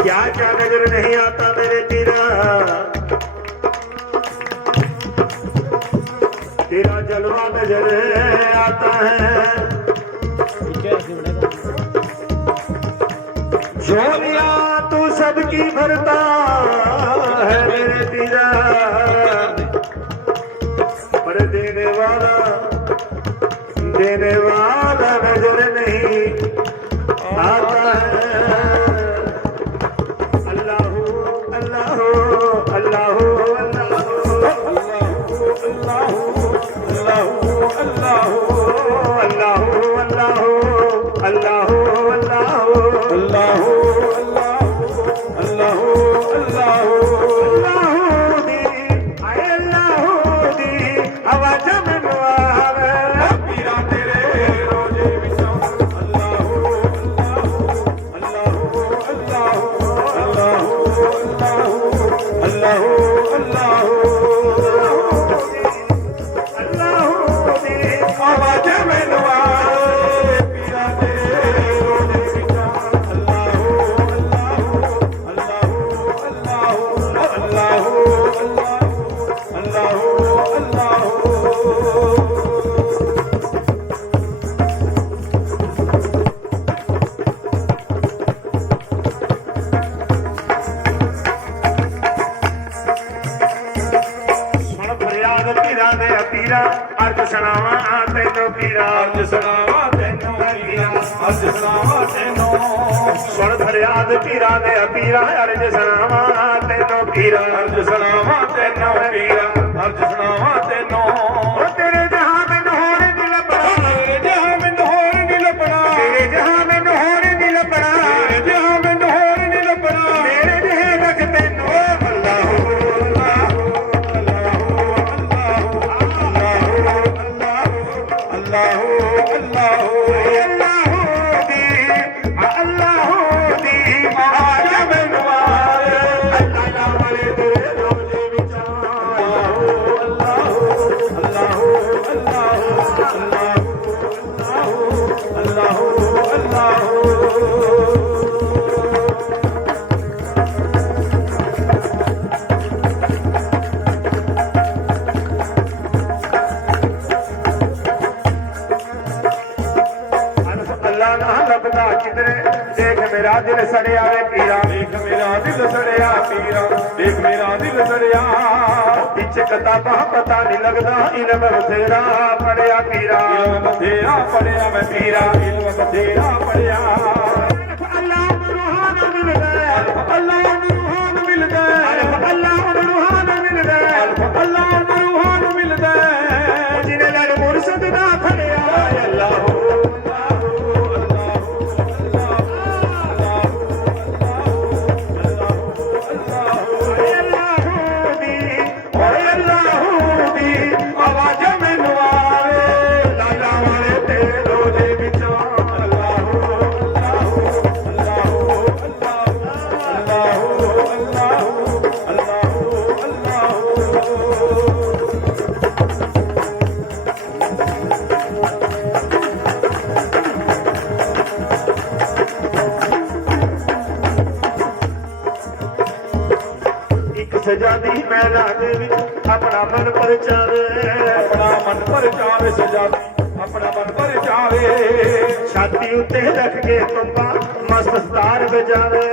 क्या क्या नजर नहीं आता मेरे पीरा, तेरा जलवा नजर आता है। झोलियां तू सबकी भरता है मेरे पीरा, पर देने वाला नजर नहीं आता है। अल्लाह अल्लाह अल्लाह पीरा अर्ज सुनावा तेनो पीरा, अर्ज सुनावा तेनो पीरा, अर्ज सुनावा तेनो। सुन फरियाद पीरा दे पीरा अर्ज सुनावा तेनो पीरा, अर्ज सुनावा तेनो पीरा, अर्ज सुनावा तेनो। तेरे जहां में होर नी लपड़ा, तेरे जहां में होर नी लपड़ा, तेरे जहां में होर नी लपड़ा, तेरे जहां में होर नी लपड़ा, मेरे जहे रख तेनो। देख मेरा दिल सड़िया रे पीरा, देख मेरा दिल सड़िया पीरा, देख मेरा दिल सड़िया। पीछे किताबा पता नहीं लगता इल्म बथेरा पढ़िया पीरा, इल्म बथेरा पढ़िया मैं पीरा, इल्म बथेरा पढ़िया। अल्लाह रूहान मिल गए, अल्लाह रूहान मिल गए, अल्लाह रूहान मिल गए, अल्लाह रूहान मिल गए। जिन्हें लड़ मुर्शद ना खड़िया अल्लाह सजादी मैदान अपना मन परचावे, अपना मन परचावे सजादी अपना मन परचावे। छाती उत्ते रख के तुंबा मस्त सितार बजावे,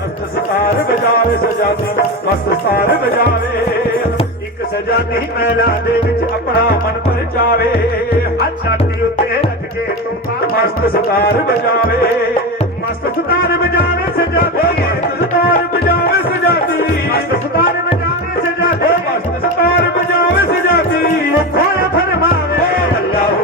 मस्त सितार बजावे सजादी मस्त सितार बजावे। एक सजादी मैदान अपना मन परचावे, छाती उत्ते रख के तुंबा मस्त सितार बजावे, मस्त सितार बजावे सजादी, मस्त सितार बजावे सजादी, मस्त सितार बजावे सजादी, मस्त सितार बजावे सजादी। खोया फरमावे अल्लाह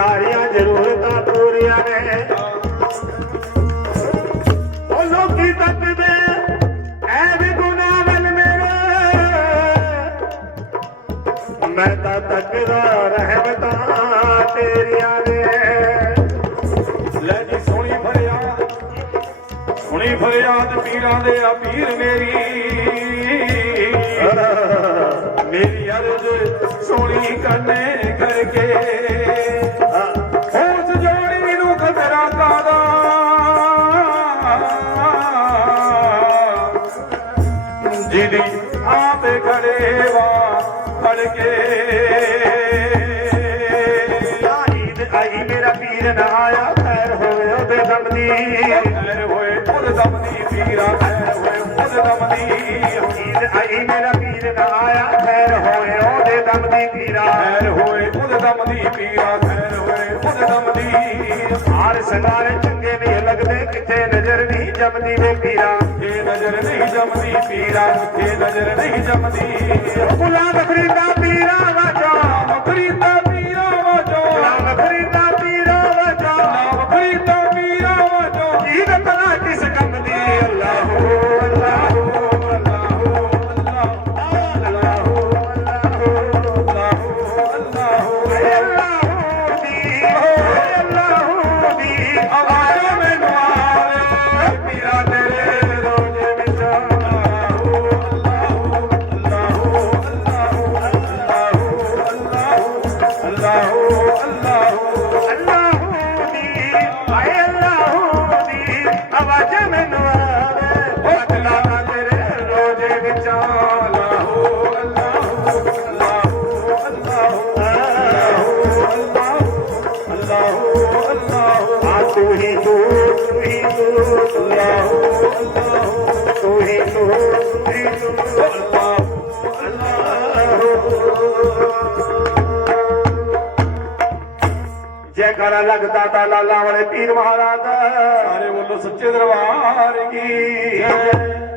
ਸਾਰੀਆਂ ਜ਼ਰੂਰਤਾਂ ਪੂਰੀਆਂ ਨੇ ਉਹ ਲੋਕੀ ਤੱਕਦੇ ਐ ਵੀ ਗੁਨਾਹ ਵੱਲ ਮੇਰੇ ਮੈਂ ਤਾਂ ਤੱਕਦਾ ਰਹਿਮਤਾਂ ਤੇਰੀਆਂ ਨੇ ਲੈ ਜੀ ਸੁਣੀ ਫਰਿਆਦ ਪੀਰਾਂ ਦੇ ਆ ਪੀਰ ਮੇਰੀ ਅਰਜ਼ ਸੋਹਣੀ ਕਰਨੇ ਕਰਕੇ ਉਸ ਜੋੜੀ ਨੂੰ ਖਤਰਾ ਕਾਦਾ ਜਿਹਦੀ ਆਪੇ ਖੜੇ ਵਾ ਖੜ ਕੇ ਆਈ ਮੇਰਾ ਪੀਰ ਨਾ ਆਇਆ ਖੈਰ ਹੋਵੇ ਉਹਦੇ ਦਮ ਦੀ ਖੈਰ ਹੋਏ ਉਹਦੇ ਦਮ ਦੀ ਪੀਰਾ ਖੈਰ ਹੋਏ ਉਹਦੇ ਦਮ ਦੀ ਈਦ ਆਈ ਮੇਰਾ ਪੀਰ ਨਾ ਆਇਆ ਖੈਰ ਹੋਵੇ ਉਹਦੇ ਦਮ ਦੀ ਪੀਰਾ ਖੈਰ ਹੋਏ ਉਹਦੇ ਦਮ ਦੀ ਪੀਰਾ ਖੈਰ ਹੋਏ ਉਹਦੇ ਦਮ ਦੀ ਹਾਰ ਸੰਗਾਰ ਚੰਗੇ ਨਹੀਂ ਲੱਗਦੇ ਕਿਤੇ ਨਜ਼ਰ ਨਹੀਂ ਜਮਦੀ ਵੇ ਪੀਰਾ ਇਹ ਨਜ਼ਰ ਨਹੀਂ ਜਮਦੀ ਪੀਰਾ ਇਹ ਨਜ਼ਰ ਨਹੀਂ ਜਮਦੀ ਗੁਲਾਮ ਫਰੀਦਾ ਪੀਰਾ ਵਾਜੋ ਫਰੀਦਾ ਪੀਰਾ ਵਾਜੋ ਗੁਲਾਮ ਫਰੀਦਾ ਪੀਰਾ ਵਾਜੋ ਨਾਮ ਫਰੀਦਾ ਪੀਰਾ ਵਾਜੋ ਈਦ ਭਲਾ ਕਿਸ ਕੰਮ ਦੀ ਅੱਲਾਹੂ ਅੱਲਾਹੂ ਅੱਲਾਹੂ ਅੱਲਾਹੂ ਅੱਲਾਹੂ ਦੀ ਅੱਲਾਹੂ ਦੀ ਆਵਾਜ਼ ਮੈਨੂੰ ਆਵੇ ਪੀਰਾ ਤੇਰੇ ਰੋਜ਼ੇ ਵਿੱਚ ਅੱਲਾਹੂ ਅੱਲਾਹੂ ਅੱਲਾਹੂ ਅੱਲਾਹੂ ਅੱਲਾਹੂ ਅੱਲਾਹੂ ਦੀ ਆਏ ਅੱਲਾਹੂ ਦੀ ਆਵਾਜ਼ ਮੈਨੂੰ ਆਵੇ ਬਦਲਾ ਨਾ ਤੇਰੇ ਰੋਜ਼ੇ ਵਿੱਚ ਅੱਲਾਹੂ ਅੱਲਾਹੂ ਅੱਲਾਹੂ ਅੱਲਾਹੂ ਅੱਲਾਹੂ ਆ ਤੂੰ ਹੀ ਤੂੰ ਅੱਲਾਹੂ ਤੂੰ ਹੀ ਤੂੰ ਜੈਕਾਰਾ ਲੱਗਦਾ ਤਾਂ ਲਾਲਾ ਵਾਲੇ ਪੀਰ ਮਹਾਰਾਜ ਦਾ ਸਾਰੇ ਬੋਲੋ ਸੱਚੇ ਦਰਬਾਰ ਕੀ ਜੈ